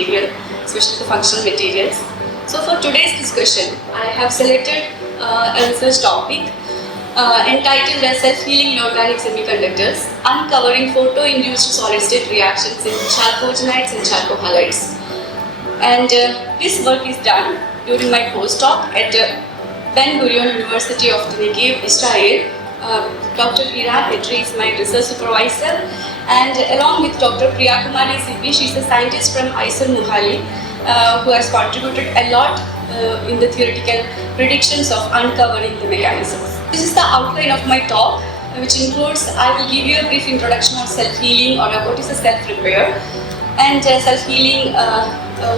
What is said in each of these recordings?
material, especially the functional materials. So for today's discussion, I have selected a research topic entitled as Self-Healing Inorganic Semiconductors, Uncovering Photo-Induced Solid-State Reactions in Chalcogenides and Chalcohalides. And this work is done during my postdoc at Ben Gurion University of the Negev, Israel. Dr. Iran Edri is my research supervisor, and along with Dr. Priyakumari Sibi, she is a scientist from ISR Muhali who has contributed a lot in the theoretical predictions of uncovering the mechanisms. This is the outline of my talk, which includes, I will give you a brief introduction of self-healing, or what is a self-repair, and self-healing,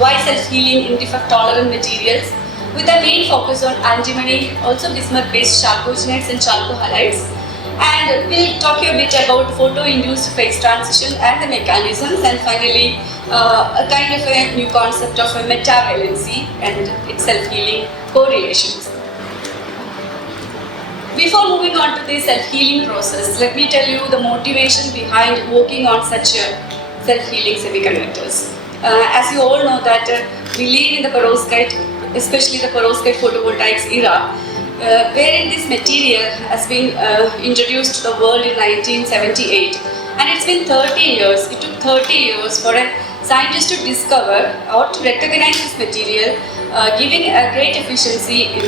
why self-healing in defect-tolerant materials, with a main focus on antimony, also bismuth-based chalcogenides and chalcohalides. And we'll talk a bit about photo-induced phase transition and the mechanisms, and finally a kind of a new concept of a metavalency and its self-healing correlations. Before moving on to the self-healing process, let me tell you the motivation behind working on such self-healing semiconductors. As you all know that we live in the perovskite, especially the perovskite photovoltaics era, wherein this material has been introduced to the world in 1978, and it's been 30 years. It took 30 years for a scientist to discover or to recognize this material, giving a great efficiency in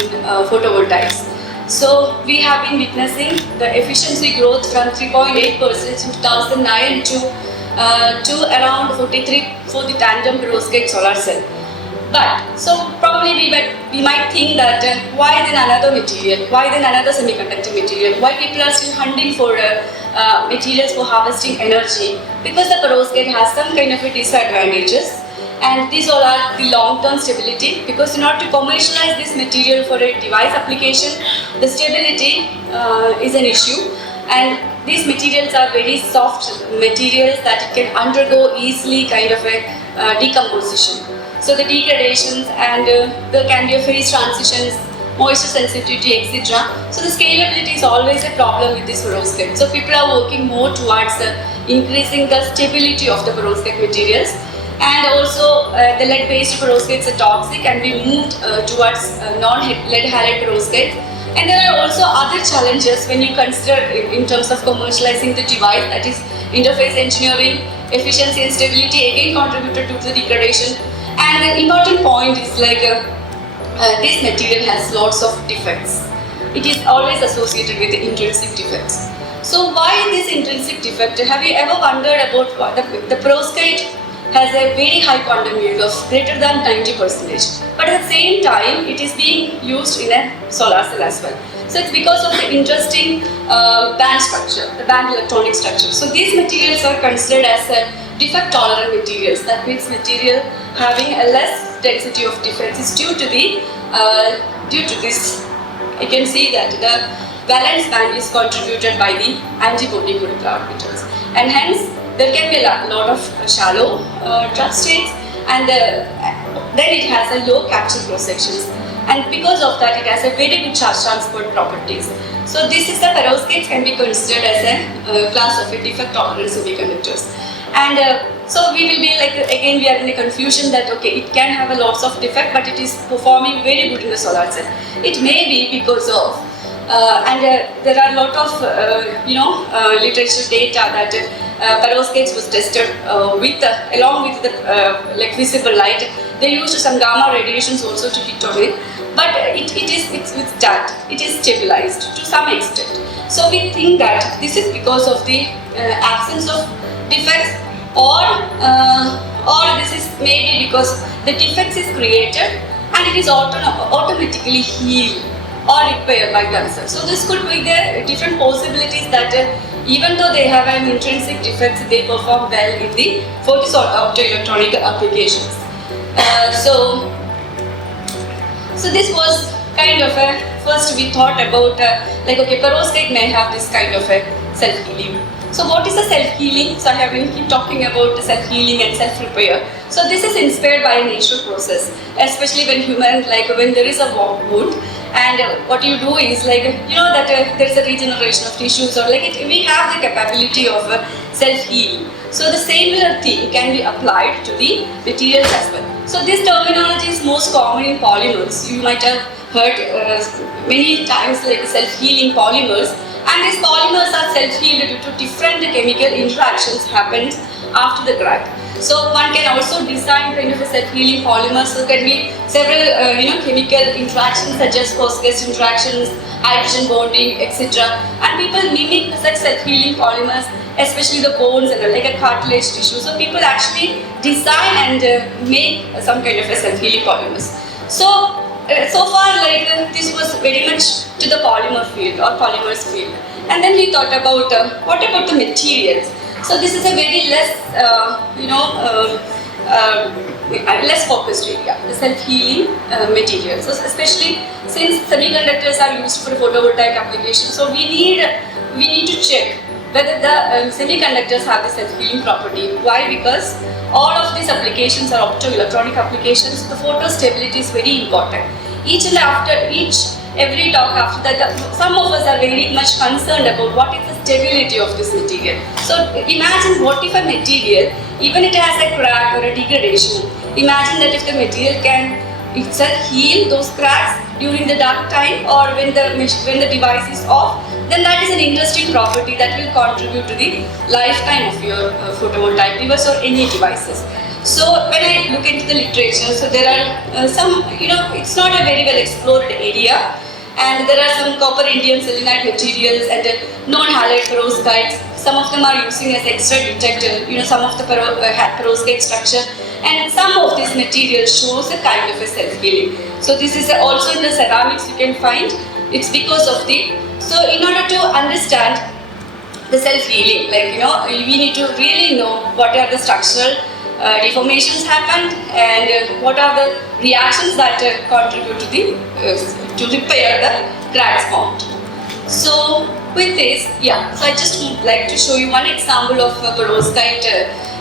photovoltaics. So we have been witnessing the efficiency growth from 3.8% in 2009 to around 43 for the tandem perovskite solar cell. But so probably we might think that why then another material? Why then another semiconductor material? Why people are still hunting for materials for harvesting energy? Because the perovskite has some kind of a disadvantages, and these all are the long-term stability. Because in order to commercialize this material for a device application, the stability is an issue, and these materials are very soft materials that it can undergo easily kind of a decomposition. So the degradations, and there can be a phase transitions, moisture sensitivity, etc. So the scalability is always a problem with this perovskite. So people are working more towards increasing the stability of the perovskite materials. And also the lead-based perovskites are toxic, and we moved towards non-lead halide perovskites. And there are also other challenges when you consider in terms of commercializing the device, that is interface engineering, efficiency and stability again contributed to the degradation. And an important point is like this material has lots of defects. It is always associated with the intrinsic defects. So why this intrinsic defect? Have you ever wondered about what the perovskite has a very high quantum yield of greater than 90%, but at the same time it is being used in a solar cell as well. So it's because of the interesting band structure, the band electronic structure. So these materials are considered as defect tolerant materials. That means material having a less density of defects is due to this. You can see that the valence band is contributed by the antibody molecular orbitals, and hence there can be a lot of shallow drug states, and then it has a low capture cross sections, and because of that it has a very good charge transport properties. So this is the perovskites can be considered as a class of a defect tolerant semiconductors. And so we will be like, again we are in a confusion that okay, it can have a lots of defect, but it is performing very good in the solar cell. It may be because of there are a lot of literature data that perovskites was tested along with the like visible light. They used some gamma radiations also to hit on it, but it is stabilized to some extent. So we think that this is because of the absence of defects, or this is maybe because the defects is created and it is automatically healed or repaired by themselves. So this could be the different possibilities that even though they have an intrinsic defects, they perform well in the optoelectronic applications. So this was kind of a, first we thought about like okay, perovskite may have this kind of a self-healing. So what is the self-healing? So I have been keep talking about the self-healing and self-repair. So this is inspired by a natural process, especially when when there is a wound, and what you do is like, you know that there is a regeneration of tissues, or like we have the capability of self-heal. So the similar thing can be applied to the materials as well. So this terminology is most common in polymers. You might have heard many times like self-healing polymers, and these polymers are self-healed due to different chemical interactions happened after the crack. So one can also design kind of a self-healing polymer. So there can be several chemical interactions such as phosphorus interactions, hydrogen bonding, etc. And people mimic such self-healing polymers, especially the bones and like a cartilage tissue. So people actually design and make some kind of a self-healing polymers. So so far this was very much to the polymer field or polymers field. And then we thought about what about the materials. So this is a very less less focused area, the self-healing materials. So especially since semiconductors are used for photovoltaic applications, so we need to check whether the semiconductors have the self-healing property. Why? Because all of these applications are optoelectronic applications. The photo stability is very important. Every talk after that, some of us are very much concerned about what is the stability of this material. So imagine what if a material, even it has a crack or a degradation, imagine that if the material can itself heal those cracks during the dark time or when the device is off, then that is an interesting property that will contribute to the lifetime of your photovoltaic device or any devices. So when I look into the literature, so there are some, it's not a very well explored area, and there are some copper indium selenide materials and non-halide perovskites. Some of them are using as extra detector, some of the perovskite structure, and some of these materials shows a kind of a self-healing. So this is also in the ceramics you can find. It's because of so in order to understand the self-healing, we need to really know what are the structural deformations happened and what are the reactions that contribute to repair the cracks formed. So with this, so I just would like to show you one example of a perovskite,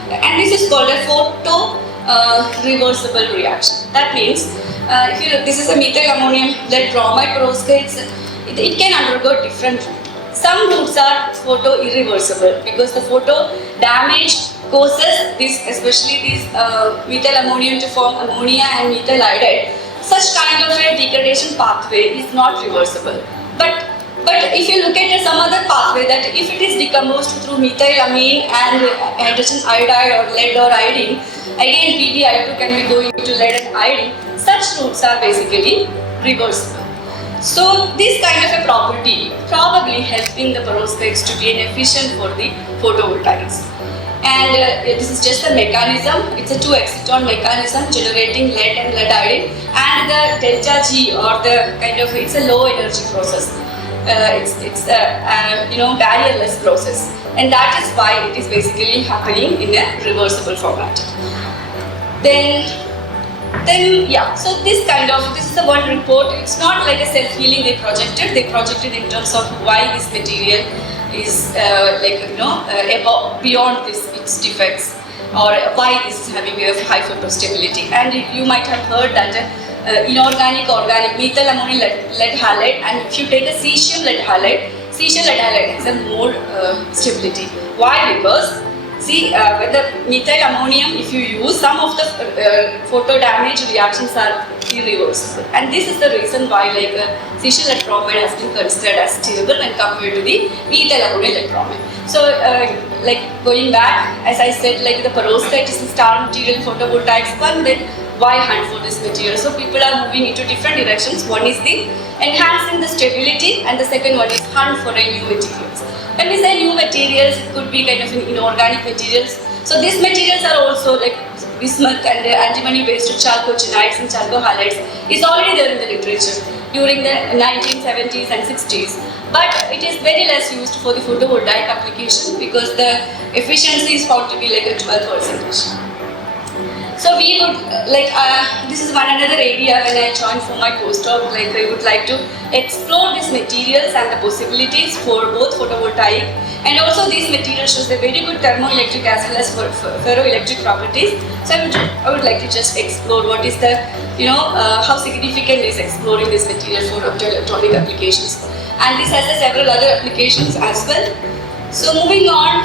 and this is called a photo reversible reaction. That means this is a methyl ammonium lead bromide perovskites. It can undergo different route. Some routes are photo irreversible because the photo damage causes this, especially these methyl ammonium to form ammonia and methyl iodide. Such kind of a degradation pathway is not reversible. But if you look at some other pathway, that if it is decomposed through methylamine and hydrogen iodide or lead or iodine, again PbI2 can be going to lead and iodine. Such routes are basically reversible. So this kind of a property probably helping the perovskites to be an efficient for the photovoltaics. And this is just a mechanism. It's a 2-exciton mechanism generating lead and lead iodine, and the delta G or the it's a low energy process. It's a barrierless process, and that is why it is basically happening in a reversible format. So this is the one report. It's not like a self-healing they projected in terms of why this material is beyond its defects, or why this is having a high photostability. And you might have heard that inorganic, organic, methyl ammonium lead halide, and if you take a cesium lead halide has a more stability. Why? Because with the methyl ammonium, if you use, some of the photo damage reactions are irreversible, and this is the reason why cesium lead bromide has been considered as stable when compared to the methyl ammonium lead bromide. So going back, as I said, the perovskite is the star material in photovoltaics. One, then why hunt for this material? So people are moving into different directions. One is the enhancing the stability, and the second one is hunt for a new materials. When we say new materials, it could be kind of inorganic materials. So these materials are also like bismuth and antimony based chalcogenides and chalcohalides is already there in the literature during the 1970s and 60s. But it is very less used for the photovoltaic application because the efficiency is found to be like a 12%. So we would this is one another area when I joined for my postdoc, I would like to explore these materials and the possibilities for both photovoltaic, and also these materials shows a very good thermoelectric as well as ferroelectric properties. So I would like to just explore what is the, how significant is exploring this material for optoelectronic applications. And this has several other applications as well. So moving on,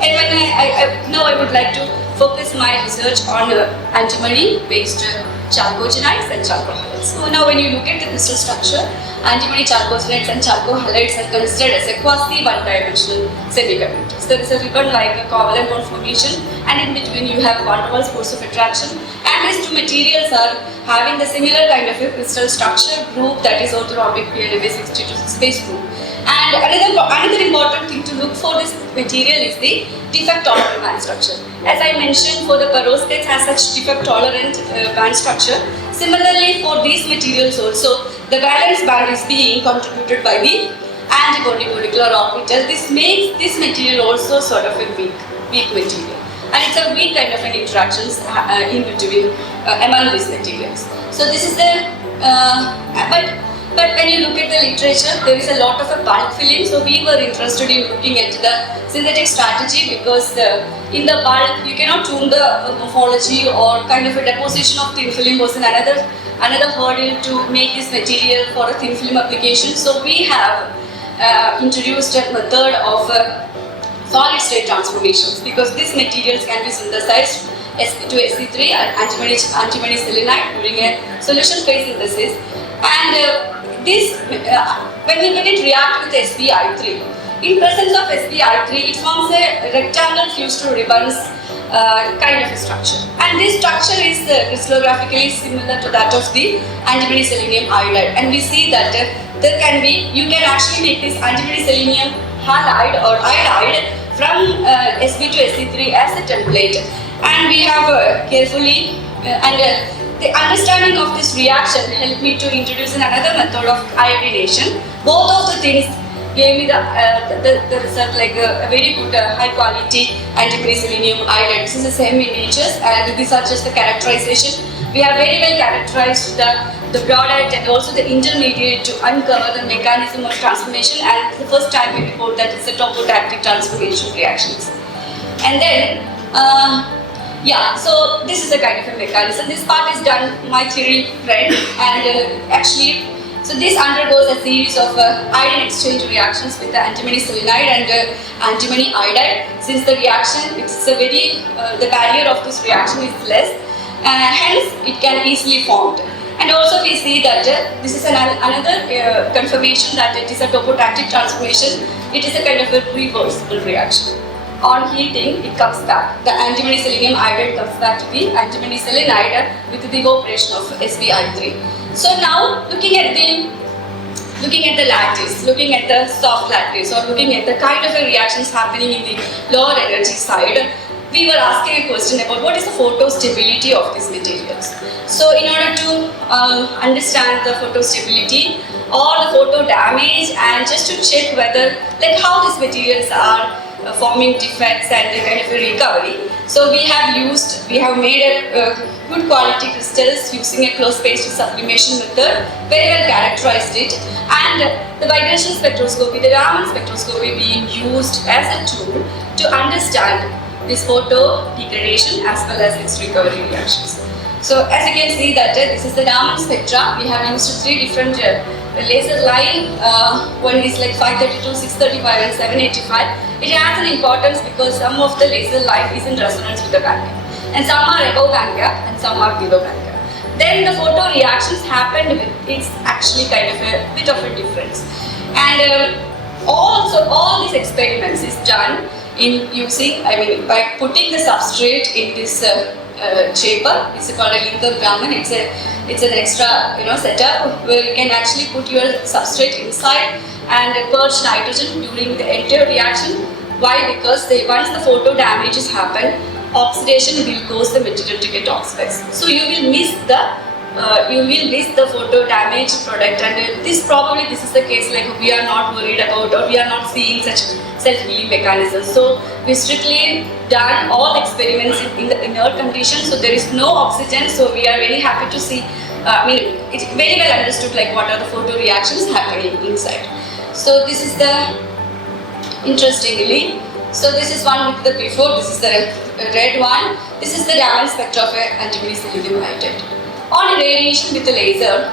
And when now I would like to focus my research on antimony-based chalcogenides and chalco halides. So now when you look at the crystal structure, antimony chalcogenides and chalco halides are considered as a quasi one-dimensional semiconductors. There is a ribbon like a covalent bond formation, and in between you have van der Waals force of attraction, and these two materials are having the similar kind of a crystal structure group, that is orthorhombic PNMA62 space group. And another important thing to look for this material is the defect tolerant band structure. As I mentioned, for the perovskites has such defect tolerant band structure. Similarly, for these materials also, the valence band is being contributed by the antipolymolecular orbital. This makes this material also sort of a weak material. And it's a weak kind of an interactions in between among these materials. So this is the, but when you look at the literature, there is a lot of a bulk filling. So we were interested in looking at the synthetic strategy because in the bulk you cannot tune the morphology or kind of a deposition of thin film was another hurdle to make this material for a thin film application. So we have introduced a method of solid state transformations because these materials can be synthesized sp to sp3 and antimony selenide during a solution phase synthesis. And this, when it reacts with SpI3, in presence of SpI3, it forms a rectangle fused to ribbons kind of a structure. And this structure is crystallographically similar to that of the antimony selenium iodide. And we see that you can actually make this antimony selenium halide or iodide from Sp to Sp3 as a template. And we have carefully the understanding of this reaction helped me to introduce another method of iodination. Both of the things gave me the result like a very good high quality antimony selenium iodide. This is the same in natures, and these are just the characterization. We have very well characterized the product and also the intermediate to uncover the mechanism of transformation, and the first time we report that it's a topotactic transformation reactions. And then so this is a kind of a mechanism. This part is done my theory friend, and actually, so this undergoes a series of ion exchange reactions with the antimony selenide and antimony iodide. Since the reaction, it's a very the barrier of this reaction is less, hence it can easily formed. And also we see that this is another confirmation that it is a topotactic transformation. It is a kind of a reversible reaction. On heating, it comes back. The antimony selenium iodide comes back to the antimony selenide with the evaporation of SpI3. So now, looking at the lattice, looking at the soft lattice, or looking at the kind of reactions happening in the lower energy side, we were asking a question about what is the photostability of these materials. So, in order to understand the photostability or the photo damage, and just to check whether, like, how these materials are forming defects and the kind of a recovery. So we have made a good quality crystals using a close-spaced sublimation method, very well characterized it, and the vibration spectroscopy, the Raman spectroscopy being used as a tool to understand this photo degradation as well as its recovery reactions. So as you can see that this is the Raman spectra. We have used three different laser line. One is like 532, 635 and 785. It has an importance because some of the laser light is in resonance with the band gap, and some are above band gap and some are below band gap. Then the photo reactions happened with, it's actually kind of a bit of a difference. And also all these experiments is done in using, by putting the substrate in this chamber. It's called a linker Brahman. It's an extra setup where you can actually put your substrate inside and purge nitrogen during the entire reaction. Why? Because once the photo damages happen, oxidation will cause the material to get oxidized. So you will miss the photo damage product, and this is the case, like we are not worried about, or we are not seeing such self-healing mechanisms. So we strictly done all experiments in the inert condition, so there is no oxygen. So we are very happy to see. It's very well understood like what are the photo reactions happening inside. So this is interestingly, so this is one with the before, this is the red one, this is the Raman spectra of antimony selenium iodide. On irradiation with the laser,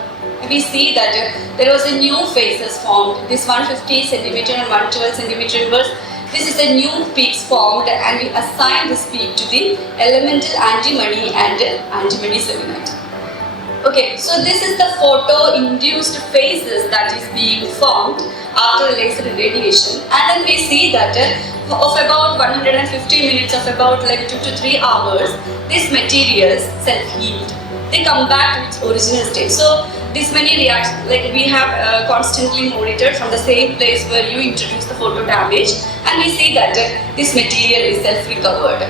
we see that there was a new phases formed. This 150 cm and 112 cm inverse this is a new peaks formed and we assign this peak to the elemental antimony and antimony selenide. Okay, so this is the photo-induced phases that is being formed after laser irradiation, and then we see that of about 150 minutes of about like 2 to 3 hours, these materials self-healed. They come back to its original state. So this many reactions, like we have constantly monitored from the same place where you introduce the photo damage, and we see that this material is self-recovered.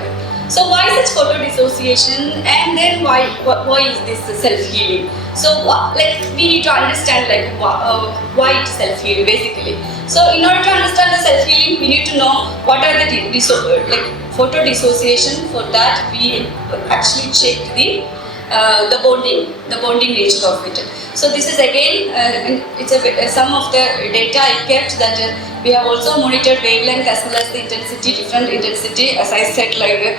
So why such photo dissociation, and then why is this self-healing? So like we need to understand like why it self-heal basically. So in order to understand the self-healing, we need to know what are the photo dissociation. For that we actually checked the bonding nature of it. So this is again, it's some of the data I kept that we have also monitored wavelength as well as the intensity, different intensity. As I said, like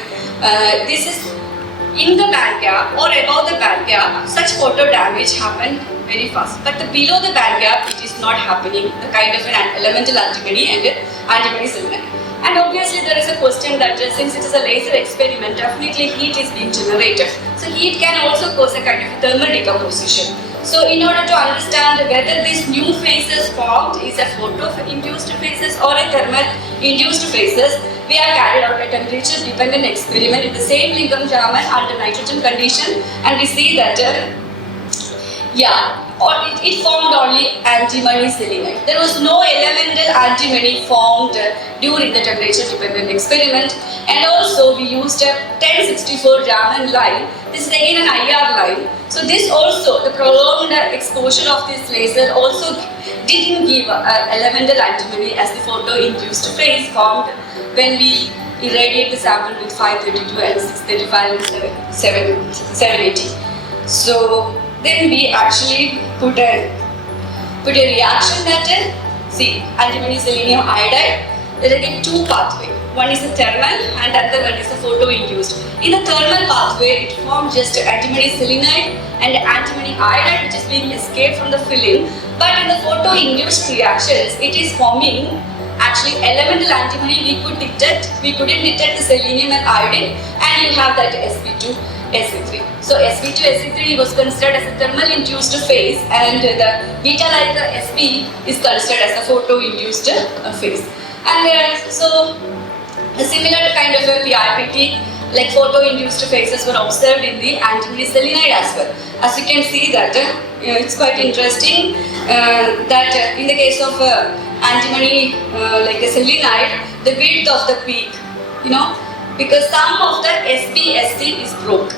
this is in the band gap or above the band gap, such photo damage happened very fast. But below the band gap, it is not happening. The kind of an elemental antimony and antimony selenide. And obviously there is a question that since it is a laser experiment, definitely heat is being generated. So heat can also cause a kind of thermal decomposition. So in order to understand whether these new phases formed is a photo-induced phases or a thermal-induced phases, we have carried out a temperature-dependent experiment with the same lingam German under nitrogen condition, and we see that it formed only antimony selenide. There was no elemental antimony formed during the temperature-dependent experiment, and also we used a 1064 Raman line. This is again an IR line. So this also, the prolonged exposure of this laser also didn't give elemental antimony as the photo-induced phase formed when we irradiate the sample with 532 and 635 and 780. So then we actually put a reaction that see, antimony selenium iodide. There are again two pathways. One is the thermal and other one is the photo-induced. In the thermal pathway, it formed just antimony selenide and antimony iodide, which is being escaped from the film. But in the photo-induced reactions, it is forming actually elemental antimony. We couldn't detect the selenium and iodine, and you have that sp2 sp3. So sp2 sp3 was considered as a thermal-induced phase, and the beta-like sp is considered as a photo-induced phase. And there are so a similar kind of a PIPT, like photo-induced phases were observed in the antimony selenide as well. As you can see that it's quite interesting that in the case of antimony like a selenide, the width of the peak, because some of the SPSC is broke.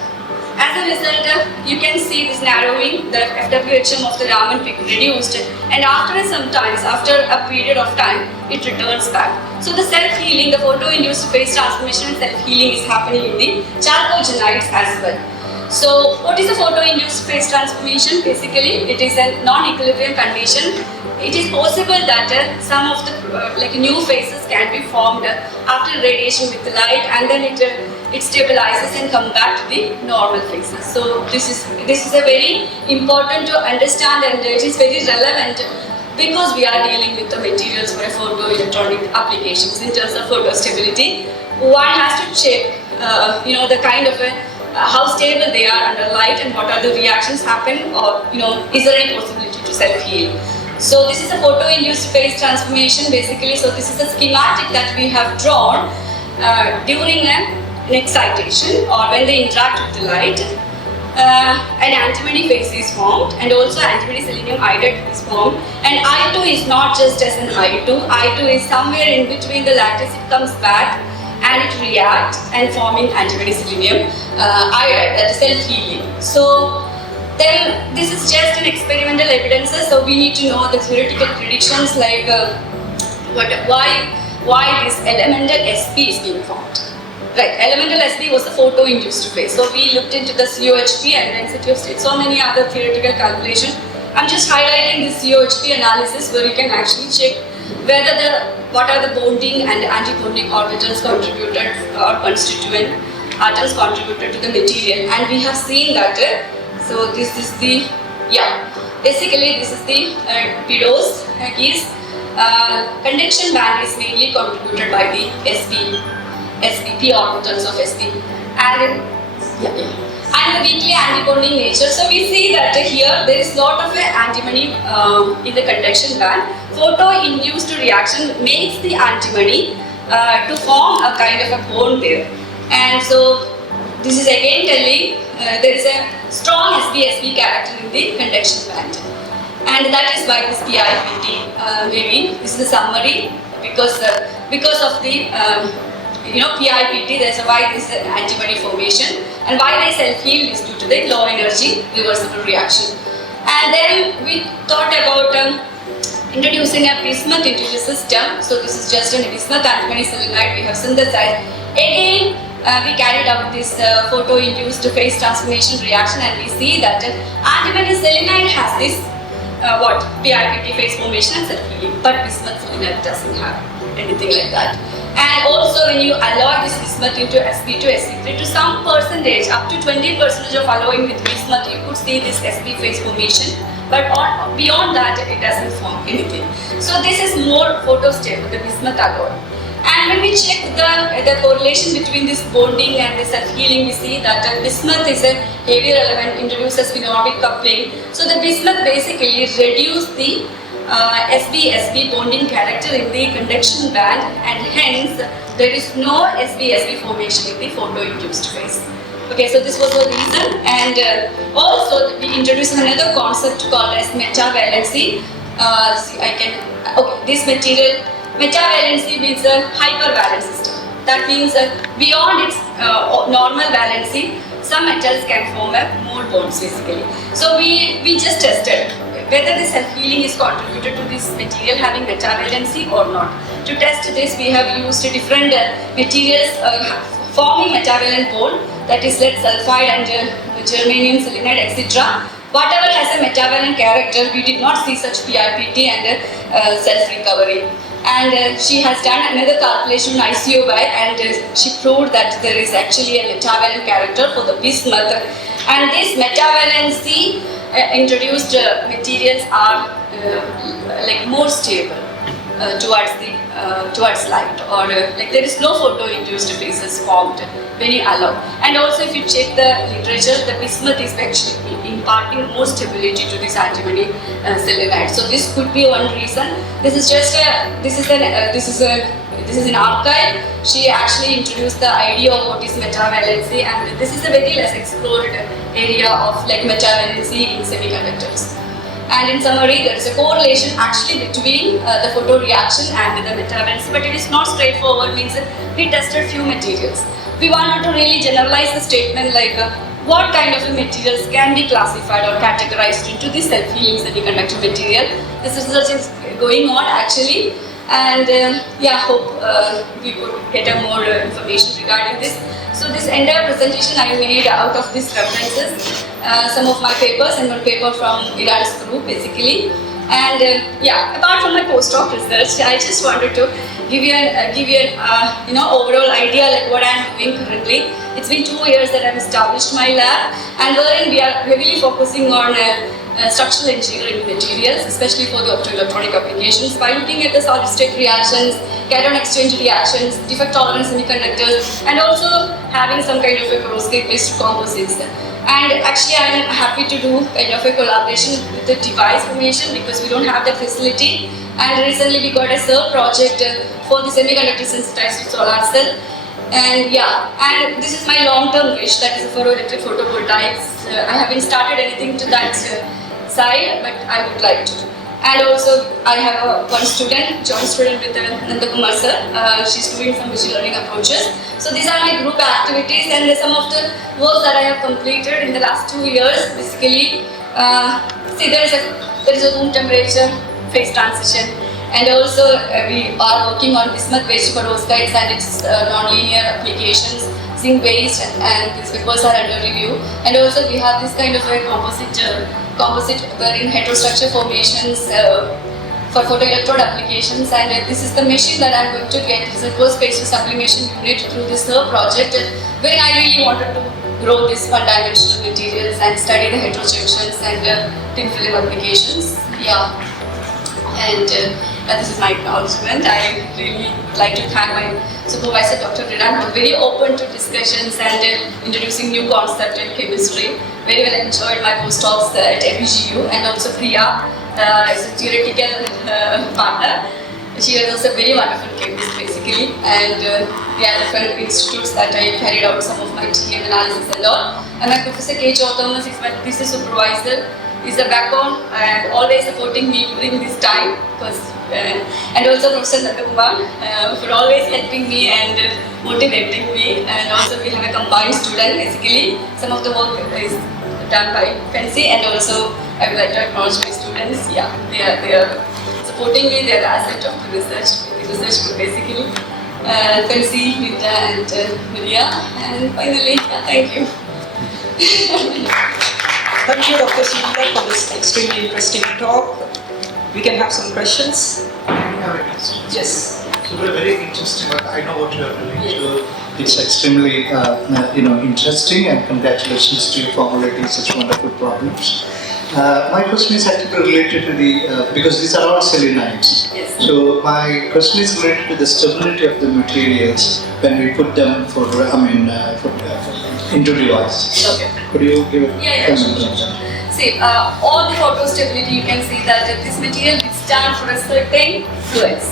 As a result, you can see this narrowing, the FWHM of the Raman peak reduced, and after a period of time, it returns back. So the self-healing, the photo-induced phase transformation and self-healing is happening in the chalcogenides as well. So what is a photo-induced phase transformation? Basically, it is a non-equilibrium condition. It is possible that some of the new phases can be formed after radiation with the light, and then it stabilizes and come back to the normal phases. So this is a very important to understand, and it is very relevant because we are dealing with the materials for photoelectronic applications in terms of photo stability. One has to check the kind of how stable they are under light and what are the reactions happen, or is there any possibility to self-heal. So this is a photo-induced phase transformation basically. So this is a schematic that we have drawn during an excitation or when they interact with the light. An antimony phase is formed, and also antimony selenium iodide is formed. And I2 is not just as an I2. I2 is somewhere in between the lattice. It comes back and it reacts and forming antimony selenium iodide, that is self-healing. So then this is just an experimental evidence, so we need to know the theoretical predictions like why this elemental SP is being formed. Right, elemental SP was the photo-induced phase. So we looked into the COHP and density of state, so many other theoretical calculations. I'm just highlighting this COHP analysis where you can actually check whether what are the bonding and anti-bonding orbitals contributed or constituent atoms contributed to the material, and we have seen that. So this is the basically this is the pedos keys, conduction band is mainly contributed by the p orbitals of sp, and and the weakly antibonding nature. So we see that here there is lot of antimony in the conduction band. Photo-induced reaction makes the antimony to form a kind of a bond there, and so this is again telling there is a strong sp character in the conduction band, and that is why this PIPT maybe this is the summary, because of the PIPT, there's a why this antimony formation, and why they self-heal is due to the low energy reversible reaction. And then we thought about introducing a bismuth into the system. So this is just an bismuth antimony selenide we have synthesized. Again, we carried out this photo-induced phase transformation reaction, and we see that antimony selenide has this PIPT phase formation and self-healing, but bismuth selenide doesn't have anything like that. And also when you alloy this bismuth into sp2, sp3 to some percentage, up to 20% of alloying with bismuth, you could see this sp phase formation, but beyond that it doesn't form anything. So this is more photostable, the bismuth alloy. And when we check the correlation between this bonding and the self-healing, we see that bismuth is a heavier element, introduces phenolic coupling. So the bismuth basically reduces the sp bonding character in the conduction band, and hence there is no sp formation in the photo-induced phase. Okay, so this was the reason, and also we introduced another concept called as metavalency. This material, metavalency means a hypervalent system. That means beyond its normal valency, some metals can form more bonds basically. So we just tested whether the self-healing is contributed to this material having metavalency or not. To test this, we have used different materials forming metavalent bond, that is lead sulfide and germanium selenide, etc. Whatever has a metavalent character, we did not see such PIPT and self-recovery. And she has done another calculation on ICOY, and she proved that there is actually a metavalent character for the bismuth. And this metavalency introduced materials are like more stable towards light, or like there is no photo-induced phases formed when you allow. And also if you check the literature, the bismuth is actually imparting more stability to this antimony selenide. So this could be one reason. This is just this is an archive. She actually introduced the idea of what is metavalency, and this is a very less explored area of like metavalency in semiconductors. And in summary, there is a correlation actually between the photo reaction and the metavalency, but it is not straightforward. Means we tested few materials. We wanted to really generalize the statement like what kind of materials can be classified or categorized into the self-healing semiconductor material. This research is going on actually, and hope we could get more information regarding this. So this entire presentation I made out of these references, some of my papers and one paper from Iran's group basically. And apart from my postdoc research, I just wanted to give you an overall idea like what I'm doing currently. It's been 2 years that I've established my lab, and wherein we are heavily focusing on structural engineering materials, especially for the optoelectronic applications, by looking at the solid-state reactions, cation exchange reactions, defect tolerant semiconductors, and also having some kind of a perovskite-based composites. And actually, I'm happy to do kind of a collaboration with the device formation because we don't have that facility. And recently, we got a SERV project for the semiconductor sensitized solar cell. And and this is my long-term wish, that is for electric photovoltaics. I haven't started anything to that side, but I would like to. And also, I have one student, joint student with Nanda Kumar sir. She's doing some machine learning approaches. So these are my group activities, and some of the work that I have completed in the last 2 years. Basically, see there is a room temperature phase transition, and also we are working on bismuth-based perovskites and its nonlinear applications, zinc-based, and these papers are under review. And also we have this kind of a composite wherein heterostructure formations for photoelectrode applications, and this is the machine that I'm going to get. It's a closed-space sublimation unit through this project, where I really wanted to grow these one-dimensional materials and study the heterojunctions and thin film applications. And this is my acknowledgement. I really would like to thank my supervisor, Dr. Rinan, who was very open to discussions and introducing new concepts in chemistry. Very well enjoyed my postdocs at FGU, and also Priya is a theoretical partner. She was also a very wonderful chemist basically, and the other different institutes that I carried out some of my TM analysis and all. And my Professor K. Thomas is my thesis supervisor. He's a backbone and always supporting me during this time, because and also Professor Nakakumar for always helping me and motivating me. And also we have a combined student basically. Some of the work is done by Fancy, and also I would like to acknowledge my students. Yeah, they are supporting me. They are the asset of the research group basically. Fancy, Nita, and Maria. And finally, thank you. Thank you, Dr. Subila, for this extremely interesting talk. We can have some questions. Yes. So very interesting. I know what you are doing. So it's extremely interesting, and congratulations to you for formulating such wonderful problems. My question is actually related to the because these are all selenides. Yes. So my question is related to the stability of the materials when we put them for into devices. Okay. Could you give a comment on Sure. that? See, all the photo stability, you can see that this material withstands for a certain fluence.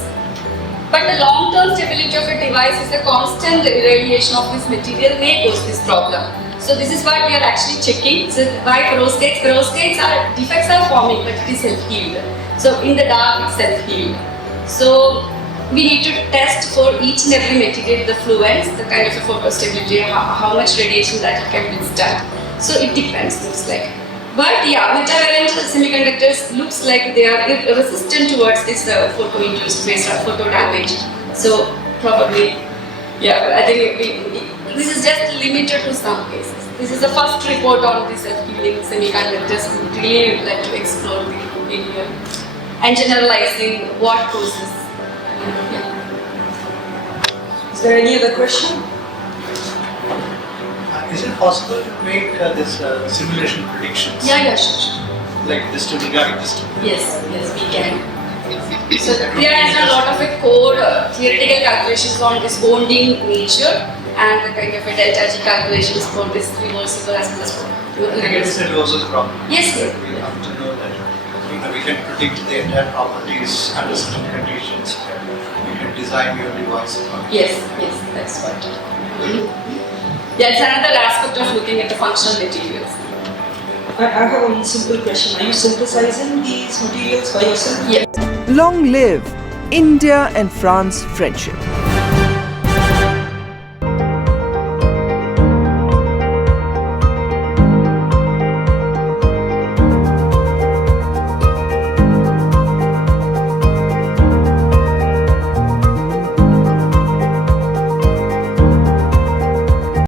But the long-term stability of a device is a constant irradiation of this material may cause this problem. So this is what we are actually checking. So why perovskites? Perovskites are defects are forming, but it is self-healed. So in the dark, it's self-healed. So we need to test for each and every material the fluence, the kind of a photo stability, how much radiation that it can withstand. So it depends, looks like. But yeah, metavalent semiconductors looks like they are resistant towards this photo-induced phase or photo damage. So probably, yeah, I think this is just limited to some cases. This is the first report on this healing semiconductors. We really would like to explore the area and generalizing what causes. Is there any other question? Is it possible to make this simulation predictions? Yeah, sure. Like regarding this? Yes, we can. So there is a lot of a core theoretical calculations on this bonding nature and the kind of a delta G calculations for this reversible as well as for. It's a reversible problem. Yes. We have to know that we can predict the entire properties under certain conditions. We can design your device. Yes, that's what. That's another aspect of looking at the functional materials. I have one simple question. Are you synthesizing these materials by yourself? Yes. Long live India and France friendship.